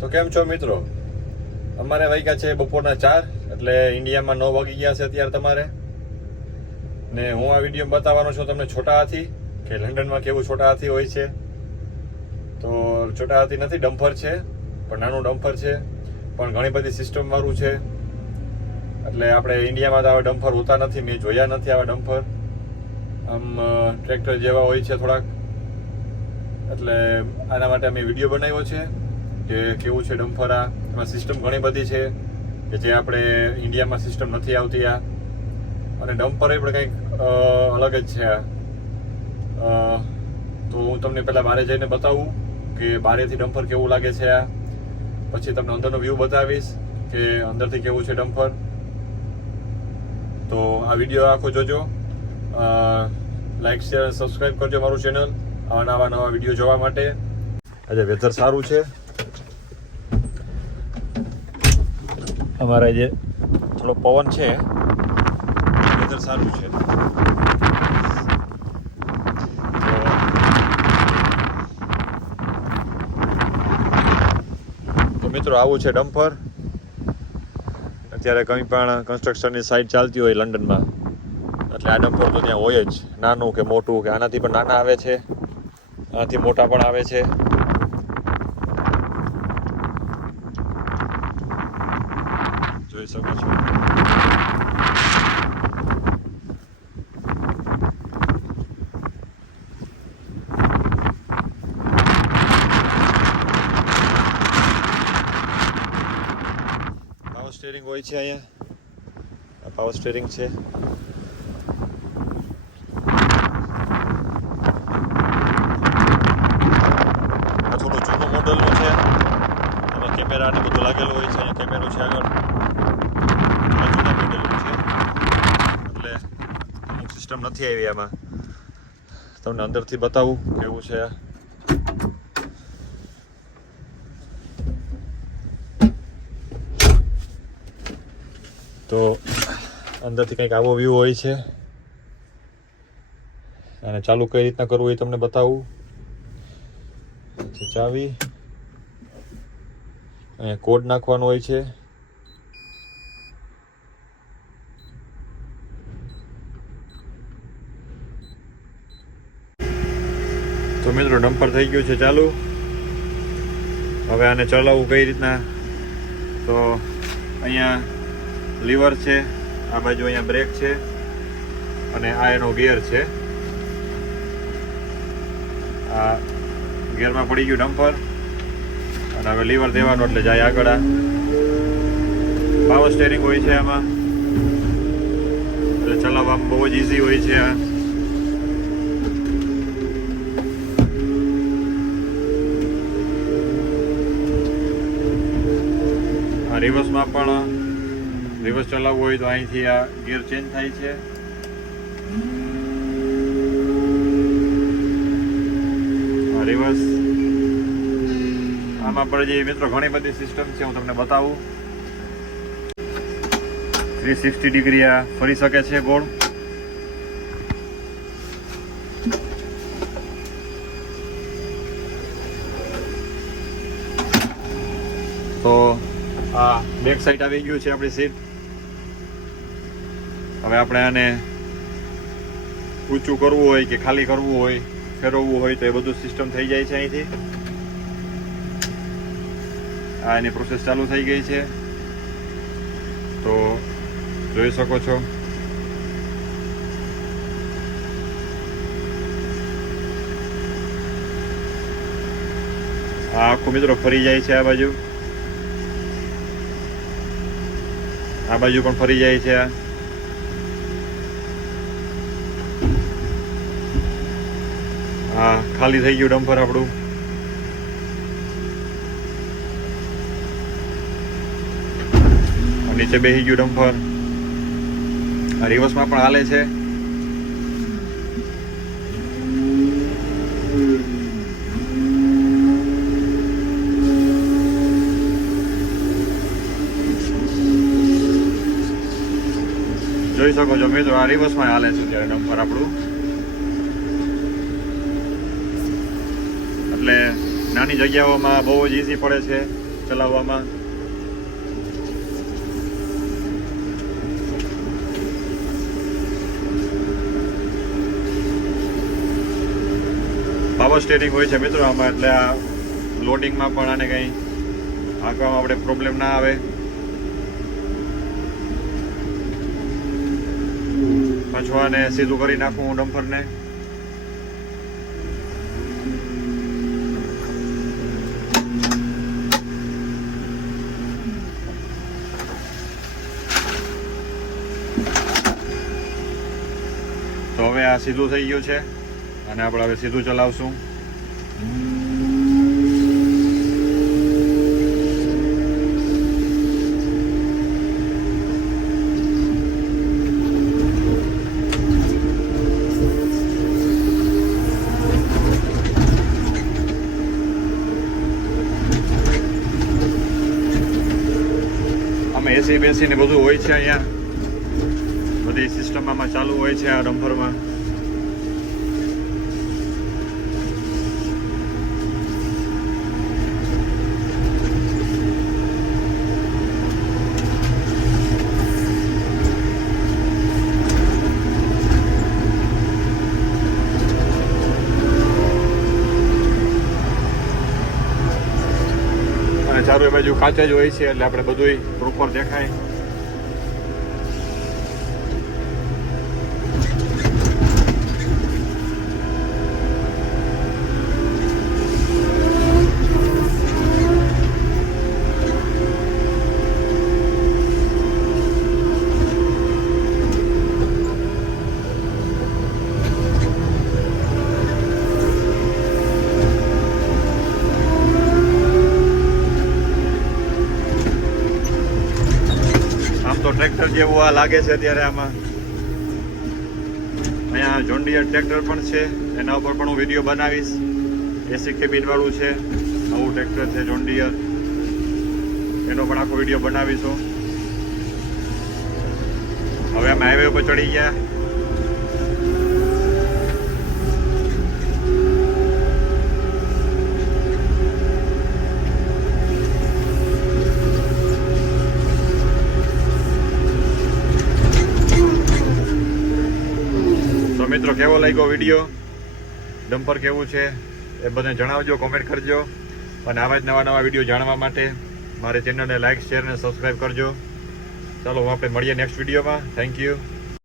તો કેમ છો મિત્રો? અમારે વાગ્યા છે બપોરના 4, એટલે ઇન્ડિયામાં 9 વાગી ગયા છે અત્યારે તમારે. ને હું આ વિડીયો બતાવવાનો છું તમને છોટા હાથી, કે લંડનમાં કેવું છોટા હાથી હોય છે. તો છોટા હાથી નથી, ડમ્પર છે, પણ નાનું ડમ્પર છે, પણ ઘણી બધી સિસ્ટમ વાળું છે. એટલે આપણે ઇન્ડિયામાં તો આવા ડમ્પર હોતા નથી, મેં જોયા નથી આવા ડમ્પર. આમ ટ્રેક્ટર જેવા હોય છે થોડાક. એટલે આના માટે અમે વિડીયો બનાવ્યો છે કે કેવું છે ડમ્પર. આ એમાં સિસ્ટમ ઘણી બધી છે કે જે આપણે ઇન્ડિયામાં સિસ્ટમ નથી આવતી. આ અને ડમ્પર એ પણ કંઈક અલગ જ છે. તો હું તમને પહેલાં બહાર જઈને બતાવું કે બહારેથી ડમ્પર કેવું લાગે છે. આ પછી તમને અંદરનો વ્યૂ બતાવીશ કે અંદરથી કેવું છે ડમ્પર. તો આ વિડીયો આખો જોજો, લાઈક શેર સબસ્ક્રાઈબ કરજો મારું ચેનલ આવા નવા વિડીયો જોવા માટે. આજે વેધર સારું છે, અમારે જે થોડો પવન છે, વેધર સારું છે. તો મિત્રો આવું છે ડમ્પર. અત્યારે કંઈ પણ કન્સ્ટ્રક્શનની સાઇટ ચાલતી હોય લંડનમાં, એટલે આ ડમ્પર તો ત્યાં હોય જ, નાનું કે મોટું, કે આનાથી પણ નાના આવે છે, આનાથી મોટા પણ આવે છે. જોઈ શકો છો. પાવર સ્ટીયરિંગ હોય છે અહીંયા. આ પાવર સ્ટીયરિંગ છે. આ થોડું જૂનું મોડલનું છે. એમાં કેમેરા ને બધું લાગેલું હોય છે. અહીંયા કેમેરો છે આગળ. જૂના મોડલનું છે, એટલે અમુક સિસ્ટમ નથી આવી આમાં. તમને અંદરથી બતાવું કેવું છે. તો અંદરથી કંઈક આવો વ્યૂ હોય છે. અને ચાલુ કઈ રીતના કરવું એ તમને બતાવું. ચાવી, અહીંયા કોડ નાખવાનું હોય છે. તો મિત્રો ડમ્પર થઈ ગયું છે ચાલુ. હવે આને ચલાવવું કઈ રીતના, તો અહીંયા લીવર છે, આ બાજુ અહીંયા બ્રેક છે, અને આ એનો ગિયર છે. આ ગિયરમાં પડી ગયું ડમ્પર, અને હવે લીવર દેવાનું એટલે જાય આગળ. આ પાવર સ્ટીયરિંગ હોય છે આમાં, એટલે ચલાવવામાં બહુ જ ઇઝી હોય છે. આ રિવર્સમાં પણ રિવર્સ ચલાવવું હોય તો અહીંથી આ ગિયર ચેન્જ થાય છે. રિવર્સ આમાં પણ જે મિત્રો ઘણી બધી સિસ્ટમ છે, હું તમને બતાવું. 360 ડિગ્રી આ ફરી શકે છે ગોળ. તો આ બેક સાઈડ આવી ગયું છે આપણી સીટ. હવે આપણે આને ઊંચું કરવું હોય કે ખાલી કરવું હોય, ફેરવવું હોય, તો એ બધું સિસ્ટમ થઈ જાય છે અહીંથી. આ એની પ્રોસેસ ચાલુ થઈ ગઈ છે, તો જોઈ શકો છો. આ આખું મિત્રો ફરી જાય છે. આ બાજુ પણ ફરી જાય છે. હા, ખાલી થઈ ગયું ડમ્પર આપણું. નીચે બેસી ગયું ડમ્પર. આ રિવર્સમાં પણ હાલે છે. જોઈ શકો છો મિત્રો, આ રિવર્સમાં હાલે છે ત્યારે ડમ્પર આપણું. એટલે નાની જગ્યાઓમાં બહુ જ ઈઝી પડે છે. ચલાવવામાં. પાવર સ્ટેરિંગ હોય છે મિત્રો આમાં, એટલે આ લોડિંગમાં પણ આને કંઈ આંકવામાં આપણે પ્રોબ્લેમ ના આવે. પાછું આને સીધું કરી નાખું હું ડમ્પરને. તો હવે આ સીધું થઈ ગયું છે અને આપણે હવે સીધું ચલાવશું. આમાં એસી બેસી ને બધું હોય છે, અહીંયા બધી સિસ્ટમ આમાં ચાલુ હોય છે આ ડમ્પરમાં. ચારે બાજુ કાચ જ હોય છે એટલે આપણે બધું પ્રોપર દેખાય. તો ટ્રેક્ટર જેવું આ લાગે છે અત્યારે આમાં. અહીંયા જોન ડીયર ટ્રેક્ટર પણ છે, એના ઉપર પણ હું વિડીયો બનાવીશ. એસી કેબિન વાળું છે, નવું ટ્રેક્ટર છે જોન ડીયર, એનો પણ આખો વિડીયો બનાવીશું. હવે અમે હાઈવે ઉપર ચડી ગયા. મિત્રો કેવો લાગ્યો વિડીયો, ડમ્પર કેવું છે એ બધાને જણાવજો, કોમેન્ટ કરજો. અને આવા જ નવા વિડીયો જાણવા માટે મારી ચેનલને લાઈક, શેર અને સબસ્ક્રાઈબ કરજો. ચાલો આપણે મળીએ નેક્સ્ટ વિડીયોમાં. Thank you.